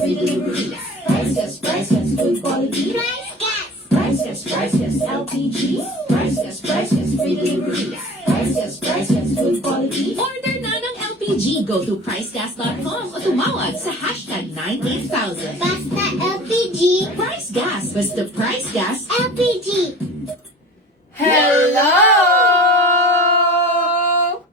free delivery. Price yes, good quality. Price yes, LPG. Price yes, free delivery. Price yes, good quality. Order na ng LPG. Go to pricegas.com o tumawag sa hashtag 98000. Basta LPG. Price Gas. Basta Price Gas. LPG. Hello!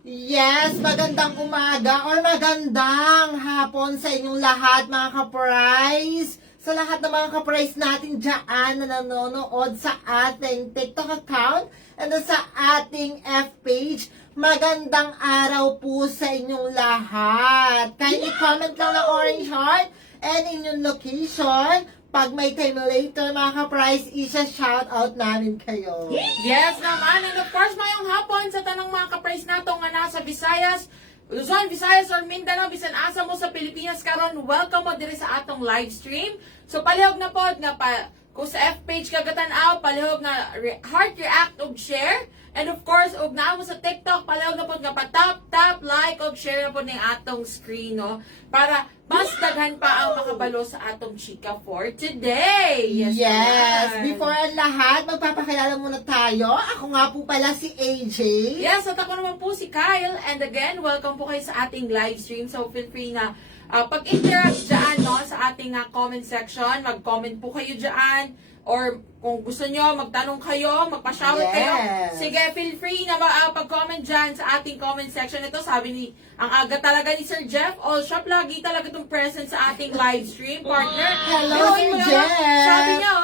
Yes, magandang umaga or magandang hapon sa inyong lahat mga ka-price. Sa lahat ng mga ka-price natin dyan na nanonood sa ating TikTok account and sa ating F-page, magandang araw po sa inyong lahat. Kindly comment lang ng orange heart and inyong location. Pag may time later, mga ka-price, isa-shoutout namin kayo. Yes naman, and of course, mayong hapon sa tanang mga ka-price nato nga nasa Visayas, Luzon, Visayas, or Mindanao, bisan asa mo sa Pilipinas karon, welcome mo diri sa atong live stream. So palihog na pod nga pa kung sa F-page kagatan-aw, palihog nga heart react og share. And of course, og naa mo sa TikTok, palihog na pod nga pa-tap, like og share na pod ning atong screen, no? Para mas daghan pa ang makabalo sa atong chika for today. Yes! naman. Before ang lahat, magpapakilala muna tayo. Ako nga po pala si AJ. Yes, at ako naman po si Kyle. And again, welcome po kayo sa ating live stream. So feel free na pag-interact dyan, no, sa ating comment section. Mag-comment po kayo dyan. Or kung gusto nyo, magtanong kayo, magpa-shout kayo. Yes. Sige, feel free na pag-comment dyan sa ating comment section. Ito, sabi ni, ang aga talaga ni Sir Jeff. All shop, lagi talaga itong present sa ating live stream, partner. Hello, Biruin mo Sir yun, Jeff. sabi niya,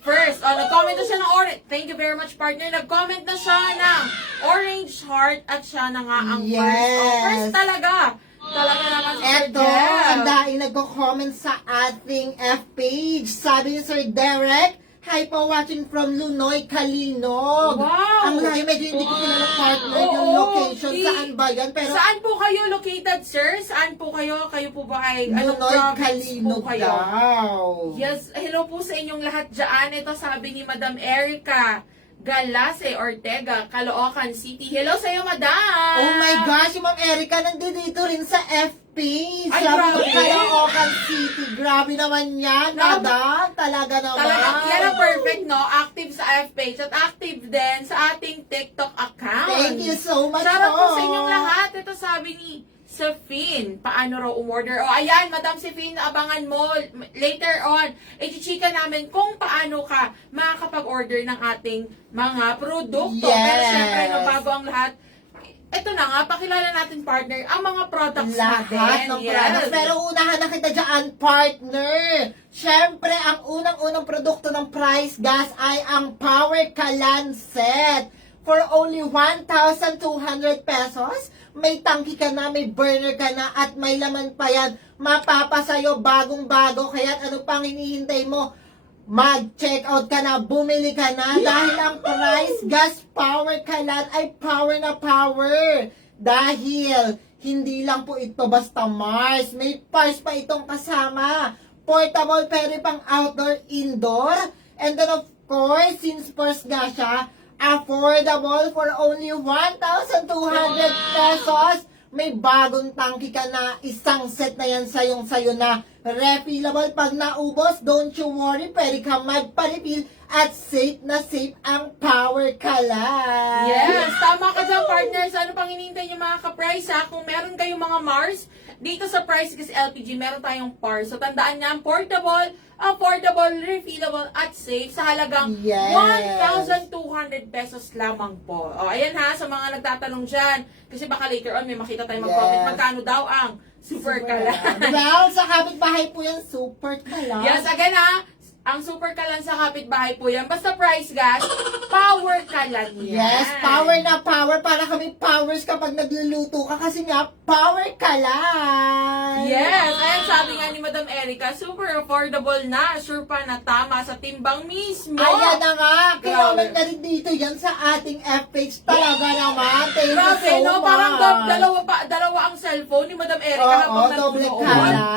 first, nag-comment na siya ng orange. Thank you very much, partner. Nag-comment na siya ng orange heart at siya na nga ang Yes. first. First talaga. Talaga naman si Sir Eto, Jeff. ang dahil nagko-comment sa ating F-page. Sabi ni Sir Derek, hi po, watching from Lunoy, Kalinog. Wow! Ang layo, medyo hindi ko kilala partner yung Oo, location. Saan ba yan? Pero Saan po kayo located, sir? Saan po kayo? Kayo po ba ay anong Lunoy, province po Kalinog kayo? daw. Yes, hello po sa inyong lahat dyan. Ito sabi ni Madam Erica Galase Ortega, Caloocan City. Hello sa iyo, Madam! Oh my gosh, yung Ma'am Erica nandito rin sa FP. Ay, Sabi grabe. ko, Caloocan City. Grabe naman yan, Grabe. madam. Talaga naman. Talaga, yan ang perfect, no? Active sa F-page at active din sa ating TikTok account. Thank you so much. Shoutout po sa inyong lahat. Ito sabi ni Sefin, paano raw umorder? O ayan, Madam Sefin, abangan mo later on. I-chika namin kung paano ka makakapag-order ng ating mga produkto. Yes. Pero syempre, no, bago ang lahat, ito na nga, pakilala natin, partner, ang mga products Lahat natin. ng products. Pero unahan na kita dyan, partner. Siyempre, ang unang-unang produkto ng Price Gas ay ang Power Kalan Set. For only 1,200 pesos, may tangki ka na, may burner ka na, at may laman pa yan. Mapapasayo, bagong-bago. Kaya ano pang hinihintay mo? Mag-check out ka na, bumili ka na. Dahil ang Price Gas Power Kalan ay power na power. Dahil hindi lang po ito basta Mars. May Mars pa itong kasama. Portable pero pang outdoor, indoor. And then of course, since first gas siya, affordable for only 1,200 pesos. May bagong tangki ka na, isang set na yan sayo na. Refillable pag naubos, don't you worry, pwede ka magpa-refill at safe na safe ang Power Kalan. Yes, tama ka dyan, partners. Ano pang hinihintay niyo mga ka-price, ha? Kung meron kayong mga Mars, dito sa Price Gas LPG, meron tayong PARS. So, tandaan niya, portable, affordable, refillable, at safe sa halagang Yes. 1,200 pesos lamang po. O, ayan ha, sa mga nagtatanong dyan, kasi baka later on may makita tayong mag-comment, Yes. magkano daw ang Super Kalan. Well, sa kapitbahay po yan, super kalan. Yes, again ha, ang Super Kalan sa kapitbahay po yan. Basta Price Gas, Power Kalan yan. Yes, power na power. Para kami powers kapag nagluluto ka. Kasi nga, power kalan. Yes, ayan sabi nga ni Madam Erica, super affordable na. Sure pa na tama sa timbang mismo. Ayan na nga. Grabe. Comment na rin dito yan sa ating F-page. Talaga naman. Thank you Grabe, so no? much. Parang dalawa ang cellphone ni Madam Erica Oo, habang doble nagbubuo. kala.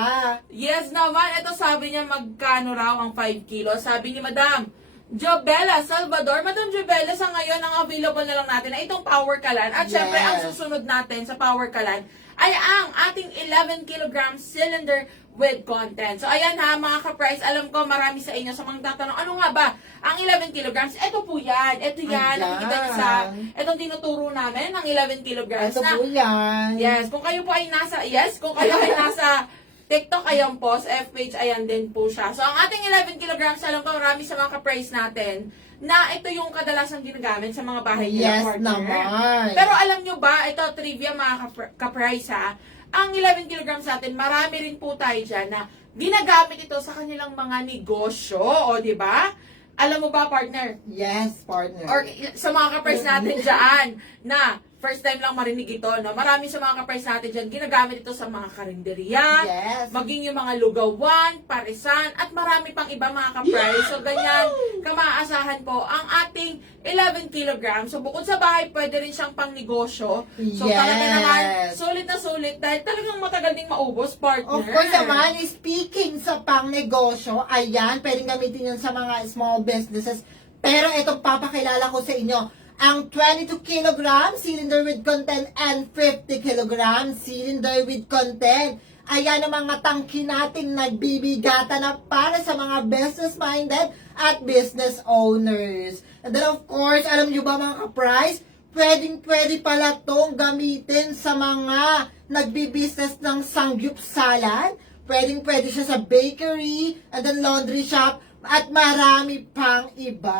Yes naman, ito sabi niya magkano raw ang 5 kilos. Sabi ni Madam Jobela Salvador. Madam Jobela, sa ngayon ang available na lang natin ay itong Power Kalan. At Yes. syempre, ang susunod natin sa Power Kalan ay ang ating 11 kilogram cylinder with content. So, ayan ha, mga ka-price, alam ko marami sa inyo sa mga tatanong, ano nga ba ang 11 kilograms? Ito po yan. Ito yan. Ayan. Nakikita niyo sa, itong tinuturo namin, ang 11 kilograms. Ito na, po yan. Yes, kung kayo po ay nasa, kung kayo ay nasa TikTok, ayan po, sa F-page, ayan din po siya. So, ang ating 11 kilograms, alam ko marami sa mga ka-price natin, na ito yung kadalasan ginagamit sa mga bahay nila, Yes partner. naman. Pero alam nyo ba, ito trivia mga ka-price ha, ang 11 kilograms natin, marami rin po tayo dyan na ginagamit ito sa kanilang mga negosyo, o di ba? Alam mo ba, partner? Yes, partner. Or sa mga ka-price natin dyan, na first time lang marinig ito, no? Marami sa mga ka-price natin dyan, ginagamit ito sa mga karinderya, Yes. maging yung mga lugawan, parisan, at marami pang iba mga ka-price. So, ganyan, kamaasahan po ang ating 11 kilograms. So, bukod sa bahay, pwede rin siyang pang negosyo. So, Yes. talaga naman, sulit na sulit dahil talagang matagal ding maubos, partner. Of course naman, speaking sa pang-negosyo, ayan, pwedeng gamitin yun sa mga small businesses. Pero itong papakilala ko sa inyo, ang 22 kilogram cylinder with content and 50 kilogram cylinder with content. Ayan ang mga tangki nating nagbibigata na para sa mga business-minded at business owners. And then of course, alam nyo ba mga ka-price, pwedeng-pwede pala tong gamitin sa mga nagbi-business ng sangyupsalan. Pwedeng-pwede siya sa bakery, and then laundry shop, at marami pang iba.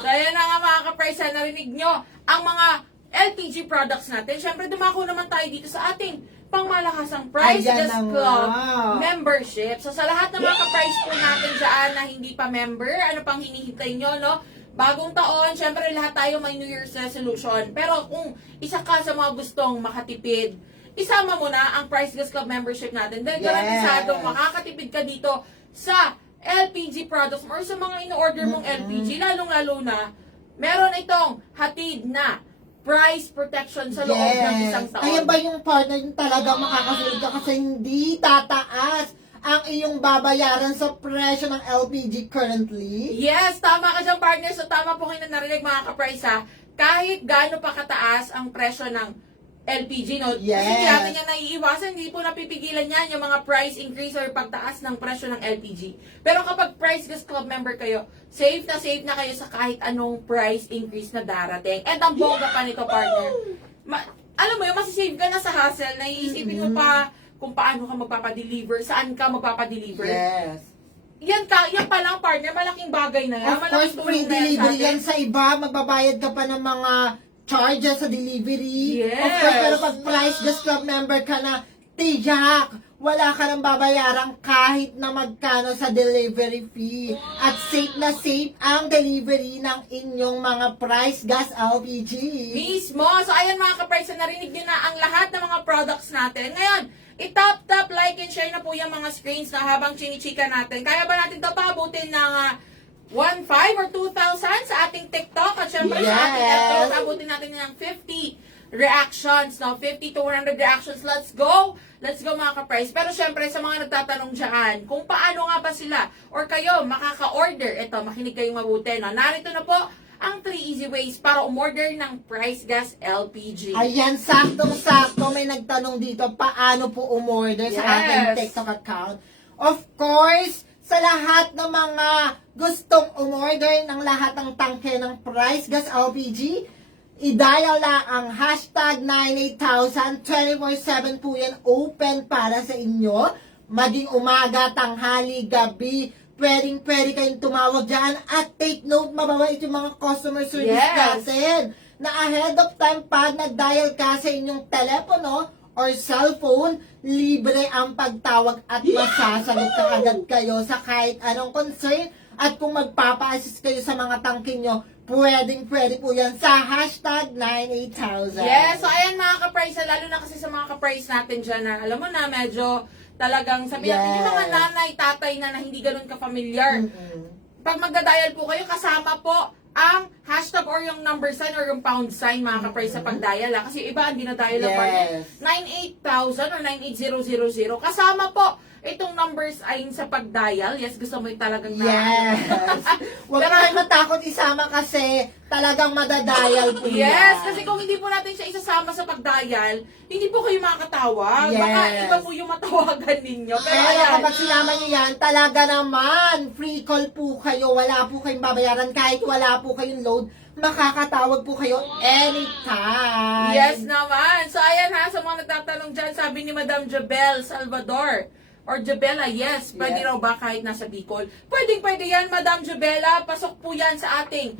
So, ayan na nga mga ka-price, narinig nyo ang mga LPG products natin. Siyempre, dumako naman tayo dito sa ating pangmalakasang Price Ayan Gas na nga. Club membership. So, sa lahat ng mga ka-price po natin dyan na hindi pa member, ano pang hinihintay nyo, no? Bagong taon, syempre lahat tayo may New Year's resolution. Pero kung isa ka sa mga gustong makatipid, isama mo na ang Price Gas Club membership natin. Dahil garantisado, makakatipid ka dito sa LPG products or sa mga in-order mong LPG, lalong-lalo na, meron itong hatid na price protection sa loob ng isang taon. Ayan ba yung partner yung talaga makakasunod ka kasi hindi tataas ang iyong babayaran sa presyo ng LPG currently? Yes, tama ka dyan, partner. So, tama po kayo na narinig, mga ka-price, ha. Kahit gaano pa kataas ang presyo ng LPG, no? Yes. Kasi hindi natin yan naiiwasan, hindi po napipigilan yan yung mga price increase or pagtaas ng presyo ng LPG. Pero kapag Price Gas Club member kayo, safe na kayo sa kahit anong price increase na darating. And ang bongga pa nito, partner, alam mo yun, masisave ka na sa hassle, naiisipin mo pa kung paano ka magpapadeliver, saan ka magpapadeliver. Yes. Yan pa lang, partner, malaking bagay na yan. Of course, Malaking free tulong na yan sa delivery atin. yan sa iba. Magbabayad ka pa ng mga charges sa delivery. Yes. Of course, pero pag Price Gas Club member ka na, tiyak, wala ka nang babayaran kahit na magkano sa delivery fee. At safe na safe ang delivery ng inyong mga Price Gas LPG. Mismo. So, ayan mga ka-price, narinig nyo na ang lahat ng mga products natin. Ngayon, i-tap, like, and share na po yung mga screens na habang chinichika natin. Kaya ba natin ito paabutin ng 1,500 or 2,000 sa ating TikTok? At syempre sa ating Yes. TikTok, abutin natin ng 50 reactions, no? 50 to 100 reactions. Let's go! Let's go mga ka-price. Pero syempre sa mga nagtatanong dyan, kung paano nga ba sila or kayo makaka-order, ito, makinig kayong mabuti, no? Narito na po ang 3 easy ways para umorder ng Price Gas LPG. Ayan, saktong-sakto may nagtanong dito paano po umorder sa Yes. ating TikTok account. Of course, sa lahat ng mga gustong umorder ng lahat ng tangke ng Price Gas LPG, i-dial lang ang hashtag 98000, 24/7 po yan open para sa inyo. Maging umaga, tanghali, gabi, pwedeng-pwede kayong tumawag dyan at take note, mababait yung mga customer service Yes. natin na ahead of time pag nag-dial ka sa inyong telepono or cellphone, libre ang pagtawag at masasagot ka agad kayo sa kahit anong concern. At kung magpapa-assist kayo sa mga tangking nyo, pwedeng-pwede po yan sa hashtag 98000. Yes, so ayan mga ka-price, lalo na kasi sa mga ka-price natin dyan na, alam mo na, medyo talagang sabi natin, yung mga Yes. nanay, tatay na hindi ganun ka-familiar. Mm-mm. Pag magda-dial po kayo, kasama po ang hashtag or yung number sign or yung pound sign mga ka-price sa pag-dial. Kasi iba ang dinadial na Yes. partner. 98,000 or 98000. Kasama po itong numbers ay sa pag-dial. Yes, gusto mo yung talagang Yes. Huwag Pero- kayong matakot isama kasi talagang madadial po Yes, yan. kasi kung hindi po natin siya isasama sa pag-dial, hindi po kayo makakatawag. Yes. Baka iba po yung matawagan ninyo. Pero Pero ayan, kapag sinama niyo yan, talaga naman, free call po kayo, wala po kayong babayaran, kahit wala po kayong load, makakatawag po kayo anytime. yes naman. So ayan ha, sa mga nagtatanong dyan, sabi ni Madam Jabel Salvador, or Jabela, yes, pwede Yes. raw ba kahit nasa Bicol? Pwede yan, Madam Jabela, pasok po yan sa ating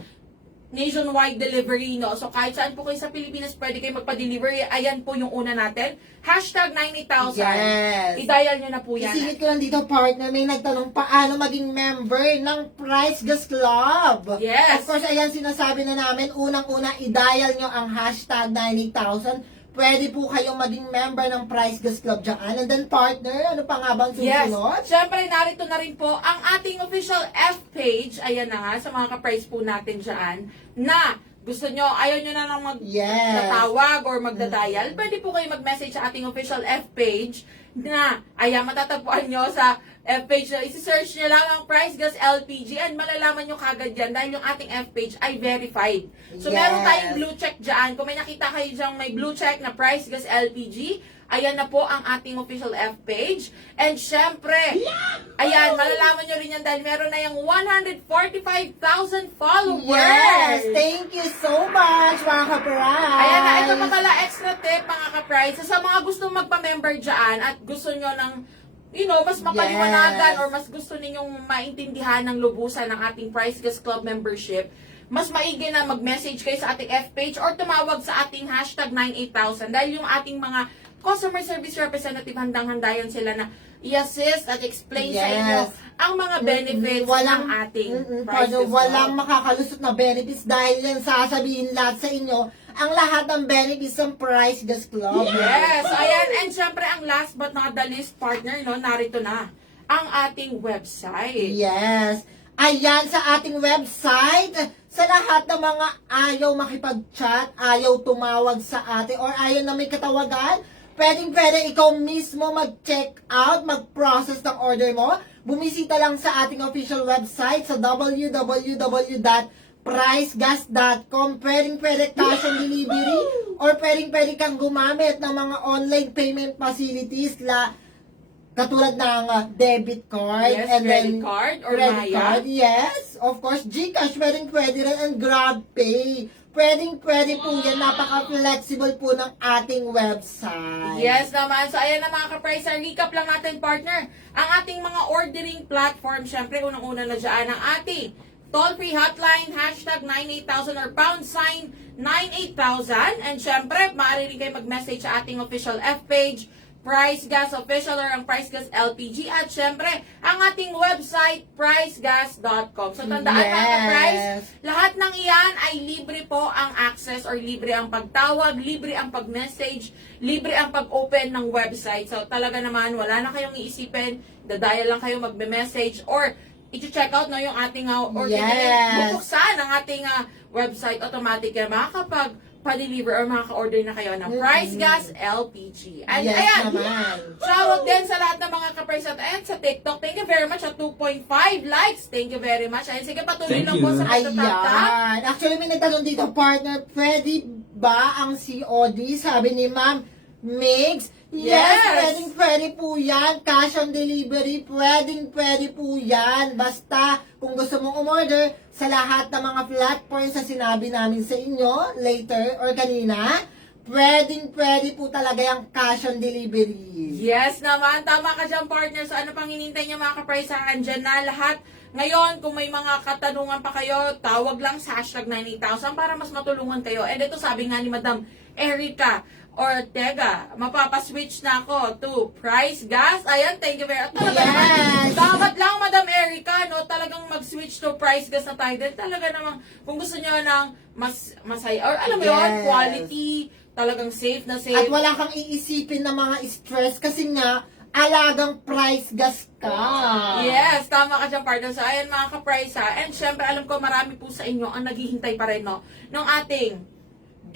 nationwide delivery, no? So, kahit saan po kayo sa Pilipinas, pwede kayo magpa-delivery. Ayan po yung una natin. Hashtag 98,000. Yes. I-dial nyo na po yan. Isingit ko lang dito, partner, may nagtanong paano maging member ng Price Gas Club. Yes. Of course, ayan sinasabi na namin, unang-una, i-dial nyo ang hashtag 98,000. Pwede po kayong maging member ng Price Gas Club dyan. And then, partner, ano pa nga bang Yes. susunod? Syempre, narito na rin po ang ating official F page. Ayan na nga, sa mga ka-price po natin dyan, na gusto nyo, ayaw nyo na lang Yes. magtatawag or magdadial, pwede po kayo mag-message sa ating official F page na, ayan, matatagpuan nyo sa F page na isi-search nyo lang ang Price Gas LPG and malalaman nyo kagad yan dahil yung ating F page ay verified. So, Yes. meron tayong blue check dyan. Kung may nakita kayo dyan may blue check na Price Gas LPG, ayan na po ang ating official F page. And syempre, ayan, malalaman nyo rin yan dahil meron na yung 145,000 followers. Yes! Thank you so much, mga ka-price! Ayan na, ito pa pala extra tip mga ka-price. Sa mga gustong magpa-member dyan at gusto nyo ng, mas mapaliwanagan Yes. or mas gusto ninyong maintindihan ng lubusan ng ating Price Gas Club membership, mas maigi na mag-message kayo sa ating F page or tumawag sa ating hashtag 98,000 dahil yung ating mga customer service representative handang-handa yan sila na i-assist at explain sa inyo Yes. ang mga benefits ng ating Price Gas walang Club. makakalusot na benefits dahil yan sasabihin lahat sa inyo ang lahat ng benefits ng Price Gas Club. Yes, ayan. And syempre, ang last but not the least partner, narito na ang ating website. Yes. Ayan sa ating website, sa lahat ng mga ayaw makipag-chat, ayaw tumawag sa atin, or ayaw na may katawagan, pwede ikaw mismo mag-check out, mag-process ng order mo. Bumisita lang sa ating official website sa www.pricegas.com. Pwede cash on delivery, or pwede kang gumamit ng mga online payment facilities katulad ng debit card, Yes, and credit then card or credit Maya. card, yes. Of course, GCash, pwede rin, and GrabPay. Pwede po yan. Napaka-flexible po ng ating website. Yes naman. So, ayan na mga ka-price. Recap lang natin, partner. Ang ating mga ordering platform, syempre, unang-una na dyan, ang ating toll-free hotline, hashtag 98,000 or pound sign 98,000. And syempre, maaari rin kayo mag-message sa ating official F page, Price Gas Official or ang Price Gas LPG. At syempre, ang ating website, pricegas.com. So, tandaan mga ka-price, lahat ng iyan ay libre po ang access or libre ang pagtawag, libre ang pag-message, libre ang pag-open ng website. So, talaga naman, wala na kayong iisipin, dadial lang kayo magme-message or i-check out yung ating or Yes. bubuksan ang ating website automatic yan makakapag-deliver or makaka-order na kayo ng Price Gas LPG. And Yes ayan, naman. shoutout din sa lahat ng mga ka-price at ayan, sa TikTok. Thank you very much at 2.5 likes. Thank you very much. Ayan, sige, patuloy Thank lang you. po sa pagtatap. Ayan. Actually, may nagtanong dito, partner, pwede ba ang COD? Sabi ni Ma'am Migs. Yes. Pwede po yan. Cash on delivery, pwede po yan. Basta, kung gusto mong umorder sa lahat ng mga platforms na sinabi namin sa inyo, later or kanina, pwede po talaga yung cash on delivery. Yes naman, tama ka dyan, partner. So ano pang hinintay niyo mga ka-price? Andyan na lahat. Ngayon, kung may mga katanungan pa kayo, tawag lang sa hashtag 98,000 para mas matulungan kayo. And ito sabi nga ni Madam Erica Ortega, mapapaswitch na ako to Price Gas. Ayan, thank you very much. Yes. Dapat lang, Madam Erica, talagang mag-switch to Price Gas na tayo. Dahil talaga namang, kung gusto nyo ng masaya, or alam mo yun, Yes. quality, talagang safe na safe. At wala kang iisipin na mga stress kasi nga, alagang price gas ka. Yes, tama ka dyan, partner. So, ayan mga ka-price ha. And syempre, alam ko marami po sa inyo ang naghihintay pa rin, ng ating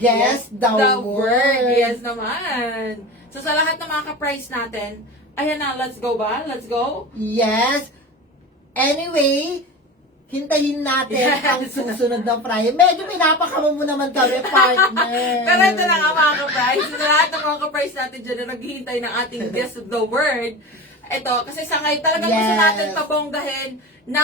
Guess the word. Yes naman. So, sa lahat ng mga ka-price natin, Ayan na, let's go ba? Let's go? Yes. Anyway, hintayin natin Yes. ang susunod na Friday. Medyo pinapakama mo naman kami, partner. Pero ito na nga mga ka-price. Sa lahat ng mga ka-price natin dyan na naghihintay ng ating guest of the word. Ito, kasi sa ngayon talagang gusto Yes. natin pabonggahin na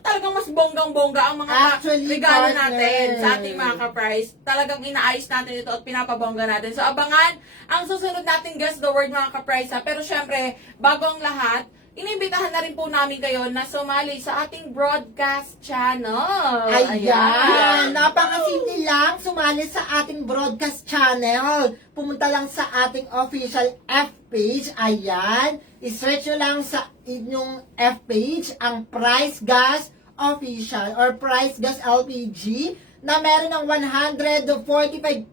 talagang mas bonggang-bongga ang mga Actually, regalo partner. natin sa ating mga ka-price. Talagang inaayos natin ito at pinapabongga natin. So abangan ang susunod nating guest of the word mga ka-price. Pero syempre, bago ang lahat, inimbitahan na rin po namin kayo na sumali sa ating broadcast channel. Ayan, napakasimple lang sumali sa ating broadcast channel. Pumunta lang sa ating official F page. Ayan, isearch nyo lang sa inyong F page ang Price Gas Official or Price Gas LPG na meron ng 145,000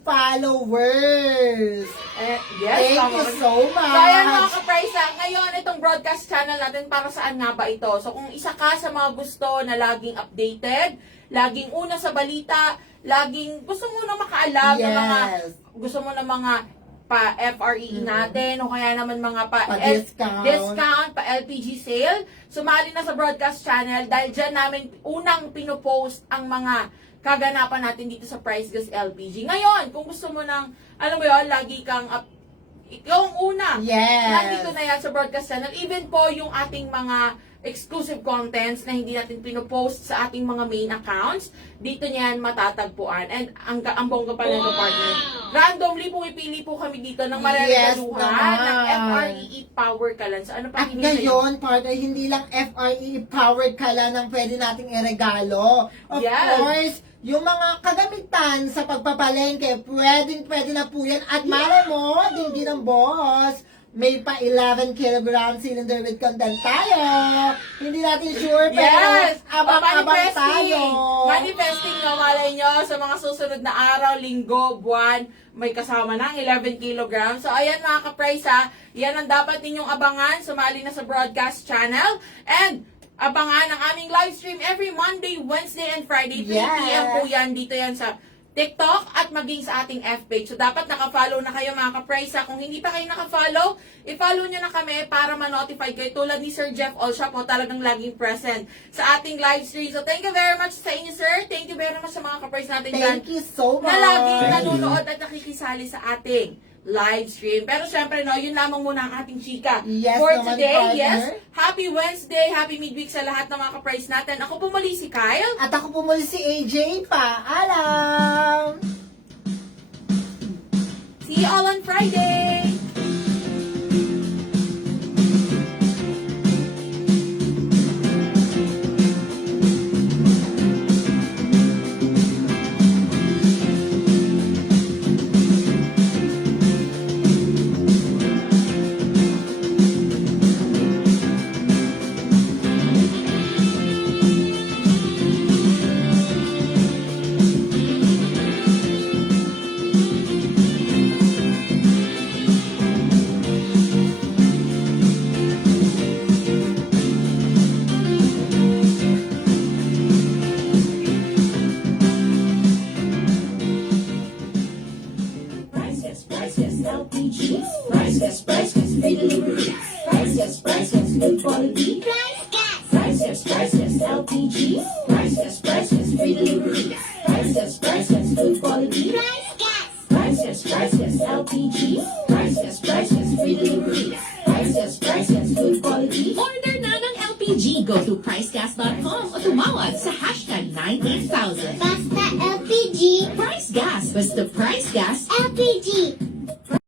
followers. Yes, Thank tama. you so much. So, ayan mga ka-price, ngayon itong broadcast channel natin, para saan nga ba ito? So, kung isa ka sa mga gusto na laging updated, laging una sa balita, laging gusto mo na makaalam ng mga, Yes. gusto mo na mga pa-FRE natin, o kaya naman mga Pa-discount. discount, pa-LPG sale, sumali na sa broadcast channel dahil dyan namin unang pinopost ang mga kaganapan natin dito sa Price Gas LPG. Ngayon, kung gusto mo ng, alam mo yun, lagi kang ikaw ang una. Yes. Nandito na yan sa broadcast channel. Even po yung ating mga exclusive contents na hindi natin pinopost sa ating mga main accounts, dito niyan matatagpuan. And ang bongga pala ng partner, randomly pumipili po kami dito ng marerekaluhan naman. ng FREE Power Kalan. So ano pa At hinihintay? ngayon, partner, hindi lang FRE powered ka lang ang pwede nating iregalo. Of Yes. course, yung mga kagamitan sa pagpapalengke, pwede na po yan. At malay mo, din ng boss, may pa 11 kilogram cylinder with content tayo. Hindi natin sure, pero Yes! abang-abang Manifesting! tayo. Manifesting nga, malay nyo, sa mga susunod na araw, linggo, buwan, may kasama ng 11 kilograms. So, ayan mga ka-price ha, yan ang dapat ninyong abangan. Sumali na sa broadcast channel. And, abangan ang aming live stream every Monday, Wednesday, and Friday. 3 Yes. p.m. po yan. Dito yan sa TikTok at maging sa ating F page. So, dapat naka-follow na kayo mga ka-price ha. Kung hindi pa kayo naka-follow, i-follow nyo na kami para ma-notify kayo. Tulad ni Sir Jeff Olsha po, talagang laging present sa ating live stream. So, thank you very much sa inyo, sir. Thank you very much sa mga ka-price natin dyan Thank you so much. na laging Thank you. nanonood at nakikisali sa ating live stream. Pero syempre, no, yun lamang muna ang ating chika. Yes For naman, today, partner. yes, happy Wednesday, happy midweek sa lahat ng mga ka-price natin. Ako po muli si Kyle. At ako po muli si AJ. Paalam! See you all on Friday! Price Gas LPG. Price Gas, free delivery. Price Gas, good quality. Price Gas. Price Gas LPG. Price Gas, free delivery. Price Gas, good quality. Price Gas. Price Gas LPG. Price Gas, free delivery. Price Gas, good quality. Order na ng LPG. Go to pricegas.com o tumawag sa hashtag 98000. Basta LPG. Price Gas. Basta Price Gas. LPG.